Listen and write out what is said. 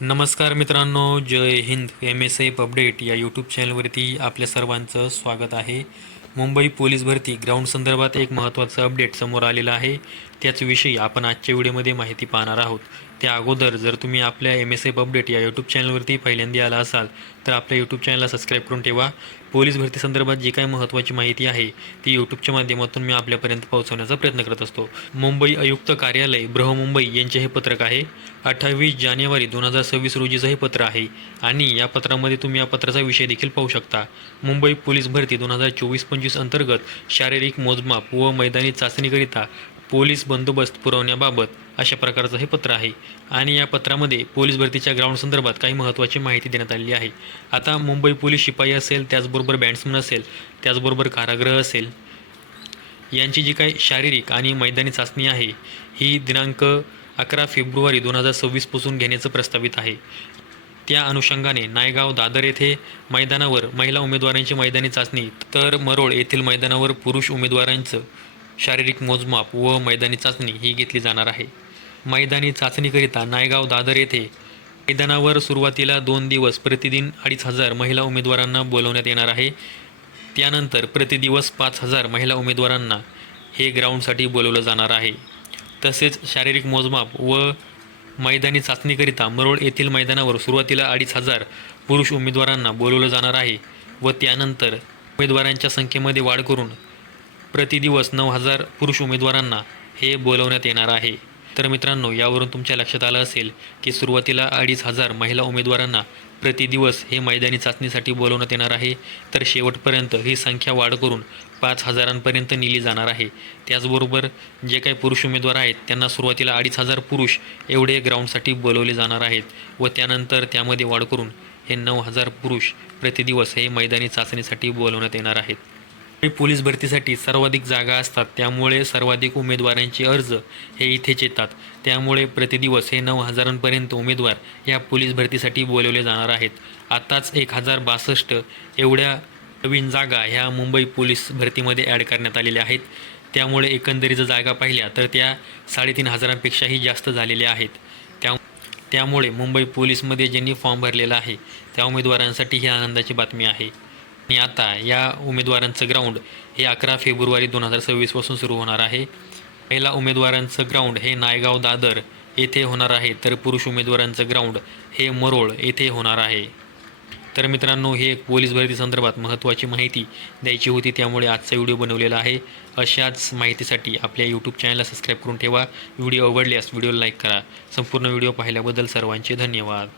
नमस्कार मित्रांनो, जय Hind. MSF update या यूट्यूब चॅनलवरती आपल्या सर्वांचं स्वागत आहे. मुंबई पोलीस भरती ग्राउंड संदर्भात एक महत्त्वाचं अपडेट समोर आलेलं आहे. त्याचविषयी आपण आजच्या व्हिडिओमध्ये माहिती पाहणार आहोत. त्या अगोदर जर तुम्ही आपल्या MSF अपडेट या यूट्यूब चॅनलवरती पहिल्यांदा आला असाल तर आपल्या यूट्यूब चॅनलला सबस्क्राईब करून ठेवा. पोलीस भरती संदर्भात जी काही महत्त्वाची माहिती आहे ती यूट्यूबच्या माध्यमातून मी आपल्यापर्यंत पोहोचवण्याचा प्रयत्न करत असतो. मुंबई आयुक्त कार्यालय बृहमुंबई यांचे हे पत्रक आहे. 28 जानेवारी 2026 रोजीचं हे पत्र आहे आणि या पत्रामध्ये तुम्ही या पत्राचा विषय देखील पाहू शकता. मुंबई पोलीस भरती 2024-25 अंतर्गत शारीरिक मोजमाप व मैदानी चाचणीकरिता पोलीस बंदोबस्त पुरवण्याबाबत अशा प्रकारचं हे पत्र आहे आणि या पत्रामध्ये पोलीस भरतीच्या ग्राउंड संदर्भात काही महत्त्वाची माहिती देण्यात आलेली आहे. आता मुंबई पोलीस शिपाई असेल, त्याचबरोबर बॅट्समन असेल, त्याचबरोबर कारागृह असेल, यांची जी काही शारीरिक आणि मैदानी चाचणी आहे ही दिनांक 11 फेब्रुवारी 2026 पासून घेण्याचं प्रस्तावित आहे. त्या अनुषंगाने नायगाव दादर येथे मैदानावर महिला उमेदवारांची मैदानी चाचणी तर मरोळ येथील मैदानावर पुरुष उमेदवारांचं शारीरिक मोजमाप व मैदानी चाचणी ही घेतली जाणार आहे. मैदानी चाचणीकरिता नायगाव दादर येथे मैदानावर सुरुवातीला 2 दिवस प्रतिदिन 2500 महिला उमेदवारांना बोलवण्यात येणार आहे. त्यानंतर प्रतिदिवस 5000 महिला उमेदवारांना हे ग्राउंडसाठी बोलवलं जाणार आहे. तसेच शारीरिक मोजमाप व मैदानी चाचणीकरिता मरोळ येथील मैदानावर सुरुवातीला 2500 पुरुष उमेदवारांना बोलवलं जाणार आहे व त्यानंतर उमेदवारांच्या संख्येमध्ये वाढ करून प्रतिदिवस 9000 पुरुष उमेदवारांना हे बोलवण्यात येणार आहे. तर मित्रांनो, यावरून तुमच्या लक्षात आलं असेल की सुरुवातीला 2500 महिला उमेदवारांना प्रतिदिवस हे मैदानी चाचणीसाठी बोलवण्यात येणार आहे, तर शेवटपर्यंत ही संख्या वाढ करून 5000पर्यंत नेली जाणार आहे. त्याचबरोबर जे काही पुरुष उमेदवार आहेत त्यांना सुरुवातीला 2500 पुरुष एवढे ग्राउंडसाठी बोलवले जाणार आहेत व त्यानंतर त्यामध्ये वाढ करून हे 9000 पुरुष प्रतिदिवस हे मैदानी चाचणीसाठी बोलवण्यात येणार आहेत. पोलीस भरतीसाठी सर्वाधिक जागा असतात, त्यामुळे सर्वाधिक उमेदवारांचे अर्ज हे इथेच येतात. त्यामुळे प्रतिदिवस हे 9000पर्यंत उमेदवार या पोलीस भरतीसाठी बोलवले जाणार आहेत. आताच 1062 एवढ्या नवीन जागा ह्या मुंबई पोलीस भरतीमध्ये ॲड करण्यात आलेल्या आहेत. त्यामुळे एकंदरीत जागा पाहिल्या तर त्या 3500पेक्षाही जास्त झालेल्या आहेत. त्यामुळे मुंबई पोलीसमध्ये ज्यांनी फॉर्म भरलेला आहे त्या उमेदवारांसाठी ही आनंदाची बातमी आहे. आणि आता या उमेदवारांचं ग्राउंड हे 11 फेब्रुवारी 2026 पासून सुरू होणार आहे. महिला उमेदवारांचं ग्राउंड हे नायगाव दादर येथे होणार आहे, तर पुरुष उमेदवारांचं ग्राउंड हे मरोळ येथे होणार आहे. तर मित्रांनो, ही एक पोलीस भरती संदर्भात महत्त्वाची माहिती द्यायची होती, त्यामुळे आजचा व्हिडिओ बनवलेला आहे. अशाच माहितीसाठी आपल्या यूट्यूब चॅनलला सबस्क्राईब करून ठेवा. व्हिडिओ आवडल्यास व्हिडिओला लाईक करा. संपूर्ण व्हिडिओ पाहिल्याबद्दल सर्वांचे धन्यवाद.